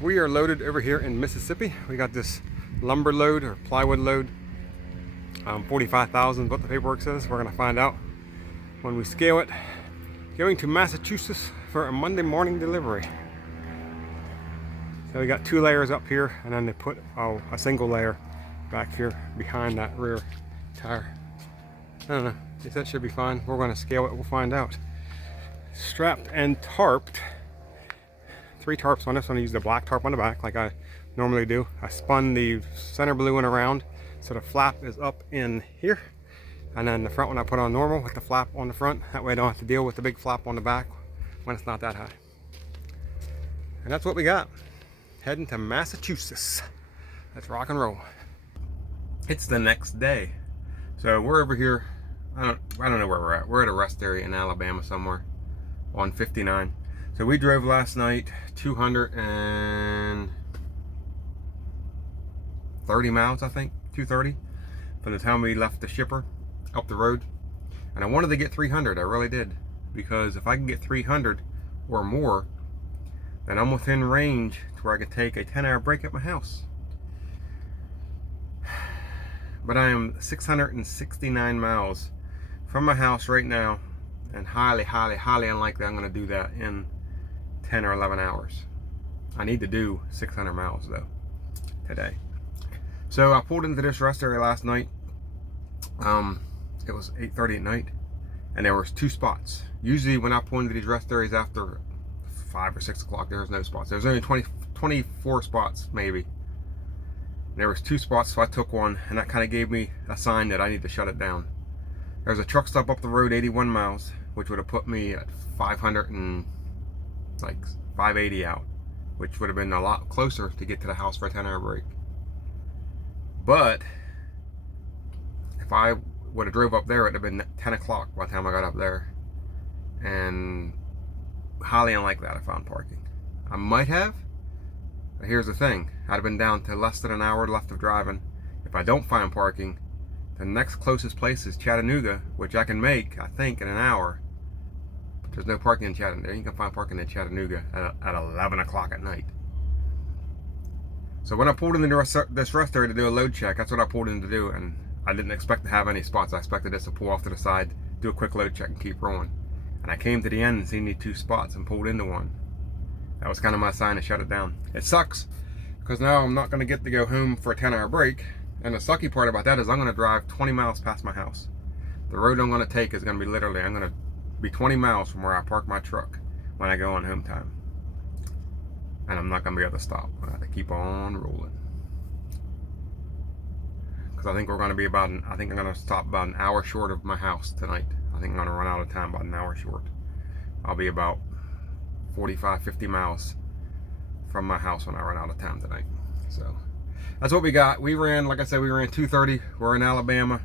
we are loaded over here in Mississippi. We got this lumber load or plywood load, 45,000 what the paperwork says. We're gonna find out when we scale it. Going to Massachusetts for a Monday morning delivery. So we got 2 layers up here, and then they put a single layer back here behind that rear tire. I don't know, I guess that should be fine. We're gonna scale it, we'll find out. Strapped and tarped. 3 tarps on this one. I used the black tarp on the back like I normally do. I spun the center blue one around so the flap is up in here, and then the front one I put on normal with the flap on the front. That way I don't have to deal with the big flap on the back when it's not that high. And that's what we got. Heading to Massachusetts. Let's rock and roll. It's the next day. So we're over here. I don't know where we're at. We're at a rest area in Alabama somewhere on 59. So we drove last night 230 miles, I think, 230 from the time we left the shipper up the road. And I wanted to get 300, I really did, because if I can get 300 or more, then I'm within range to where I could take a 10-hour break at my house. But I am 669 miles from my house right now, and highly unlikely I'm going to do that in 10 or 11 hours. I need to do 600 miles though today. So I pulled into this rest area last night. It was 8:30 at night, and there was 2 spots. Usually when I pull into these rest areas after 5 or 6 o'clock, there's no spots. There's only 24 spots maybe. And there was 2 spots, so I took one, and that kind of gave me a sign that I need to shut it down. There's a truck stop up the road 81 miles, which would have put me at 580 out, which would have been a lot closer to get to the house for a 10-hour break. But if I would have drove up there, it would have been 10 o'clock by the time I got up there, and highly unlikely that I found parking. I might have, but here's the thing, I'd have been down to less than an hour left of driving. If I don't find parking, the next closest place is Chattanooga, which I can make, I think, in an hour. But there's no parking in Chattanooga. You can find parking in Chattanooga at 11 o'clock at night. So when I pulled into this rest area to do a load check, that's what I pulled in to do, and I didn't expect to have any spots. I expected this to pull off to the side, do a quick load check, and keep rolling. And I came to the end and seen these 2 spots and pulled into one. That was kind of my sign to shut it down. It sucks, because now I'm not going to get to go home for a 10-hour break. And the sucky part about that is I'm going to drive 20 miles past my house. The road I'm going to take is going to be literally, I'm going to be 20 miles from where I park my truck when I go on home time. And I'm not going to be able to stop. I have to keep on rolling. Because I think we're going to be about, I think I'm going to stop about an hour short of my house tonight. I think I'm going to run out of time about an hour short. I'll be about 45, 50 miles from my house when I run out of time tonight. So that's what we got. We ran, like I said, we ran 230. We're in Alabama.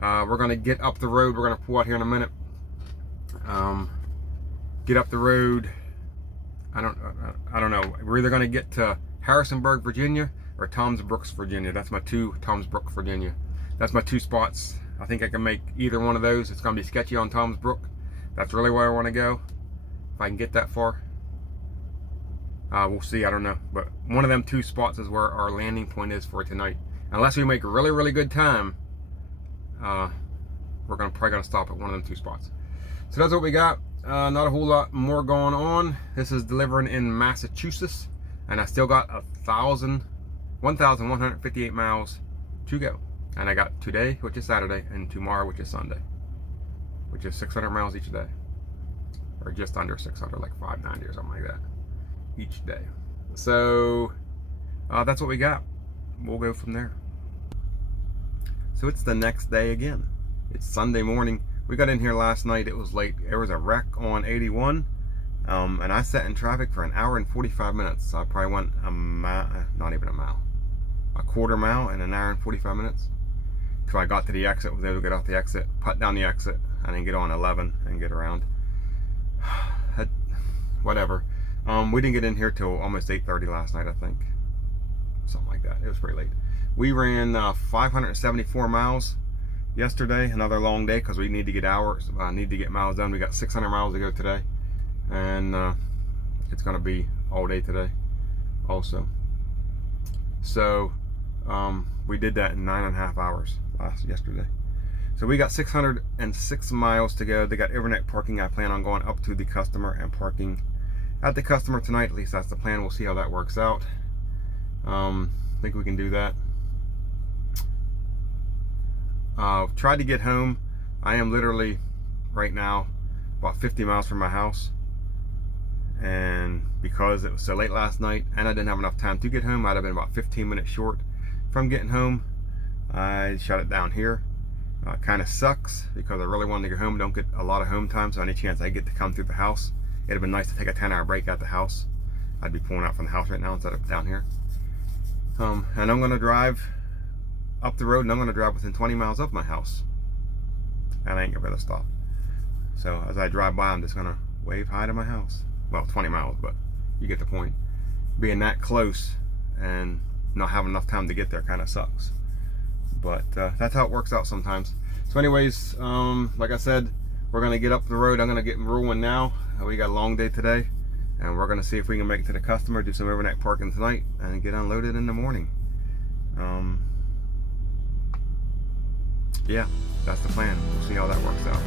We're going to get up the road. We're going to pull out here in a minute. Get up the road. I don't know. We're either going to get to Harrisonburg, Virginia, or Toms Brooks, Virginia. That's my 2, Toms Brook, Virginia. That's my 2 spots. I think I can make either one of those. It's going to be sketchy on Toms Brook. That's really where I want to go. If I can get that far. We'll see, I don't know. But one of them 2 spots is where our landing point is for tonight. Unless we make really good time, we're probably going to stop at one of them 2 spots. So that's what we got. Not a whole lot more going on. This is delivering in Massachusetts, and I still got 1,158 miles to go. And I got today, which is Saturday, and tomorrow, which is Sunday, which is 600 miles each day, or just under 600, like 590 or something like that each day. So that's what we got. We'll go from there. So it's the next day again. It's Sunday morning. We got in here last night. It was late. There was a wreck on 81, and I sat in traffic for an hour and 45 minutes. So I probably went a mile, not even a mile, a quarter mile in an hour and 45 minutes. So I got to the exit, was able to get off the exit, putt down the exit, and then get on 11 and get around. Whatever. We didn't get in here till almost 8:30 last night, I think. Something like that. It was pretty late. We ran 574 miles yesterday. Another long day because we need to get hours. Need to get miles done. We got 600 miles to go today, and it's going to be all day today. also. So we did that in 9.5 hours yesterday. So we got 606 miles to go. They got overnight parking. I plan on going up to the customer and parking at the customer tonight. At least that's the plan. We'll see how that works out. I think we can do that. Tried to get home. I am literally right now about 50 miles from my house, and because it was so late last night and I didn't have enough time to get home, I'd have been about 15 minutes short from getting home. I shut it down here. Kind of sucks because I really wanted to go home. Don't get a lot of home time, so any chance I get to come through the house, it'd have been nice to take a 10-hour break at the house. I'd be pulling out from the house right now instead of down here. And I'm going to drive up the road, and I'm going to drive within 20 miles of my house, and I ain't gonna be able to stop. So as I drive by, I'm just going to wave hi to my house. Well, 20 miles, but you get the point. Being that close and not having enough time to get there kind of sucks. But that's how it works out sometimes. So anyways, like I said, we're going to get up the road. I'm going to get rolling now. We got a long day today, and we're going to see if we can make it to the customer, do some overnight parking tonight, and get unloaded in the morning. Yeah, that's the plan. We'll see how that works out.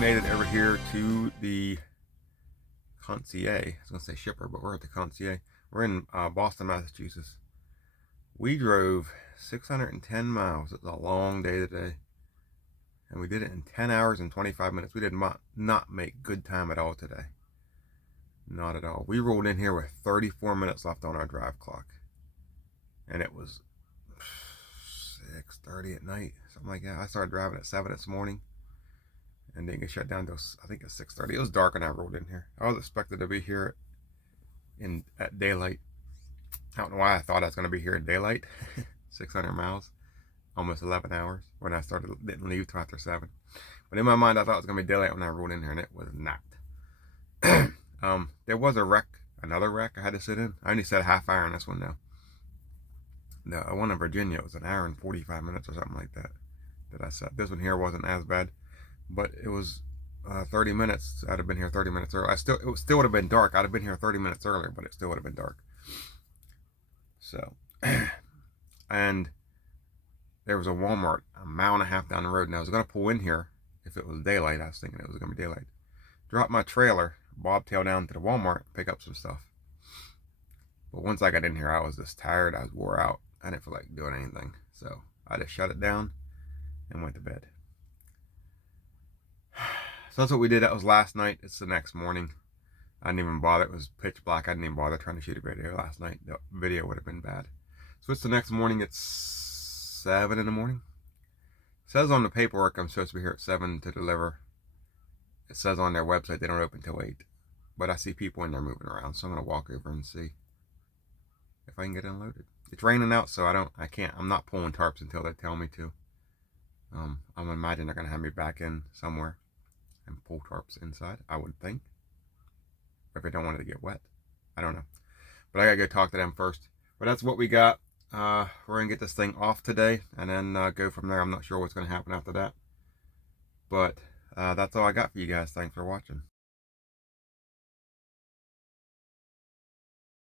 Made it over here to the concierge. I was gonna say shipper, but we're at the concierge. We're in Boston, Massachusetts. We drove 610 miles. It's a long day today, and we did it in 10 hours and 25 minutes. We did not make good time at all today. Not at all. We rolled in here with 34 minutes left on our drive clock, and it was 6:30 at night, something like that. I started driving at 7 this morning, and didn't get shut down till I think it's 6:30. It was dark when I rolled in here. I was expected to be here at daylight. I don't know why I thought I was going to be here at daylight. 600 miles, almost 11 hours. When I didn't leave till after 7. But in my mind, I thought it was going to be daylight when I rolled in here, and it was not. There was another wreck I had to sit in. I only sat a half hour on this one though. The one in Virginia, it was an hour and 45 minutes or something like that I sat. This one here wasn't as bad. But it was 30 minutes. I'd have been here 30 minutes earlier. It still would have been dark. I'd have been here 30 minutes earlier, but it still would have been dark. So, and there was a Walmart a mile and a half down the road, and I was going to pull in here if it was daylight. I was thinking it was going to be daylight. Drop my trailer, bobtail down to the Walmart, pick up some stuff. But once I got in here, I was just tired. I was wore out. I didn't feel like doing anything. So I just shut it down and went to bed. So that's what we did. That was last night. It's the next morning. I didn't even bother. It was pitch black. I didn't even bother trying to shoot a video last night. The video would have been bad. So it's the next morning. It's 7 in the morning. It says on the paperwork I'm supposed to be here at 7 to deliver. It says on their website they don't open till 8. But I see people in there moving around, so I'm going to walk over and see if I can get unloaded. It's raining out, so I'm not pulling tarps until they tell me to. I'm imagining they're gonna have me back in somewhere and pull tarps inside, I would think. If they don't want it to get wet. I don't know. But I gotta go talk to them first. But that's what we got. We're gonna get this thing off today and then go from there. I'm not sure what's gonna happen after that. But that's all I got for you guys. Thanks for watching.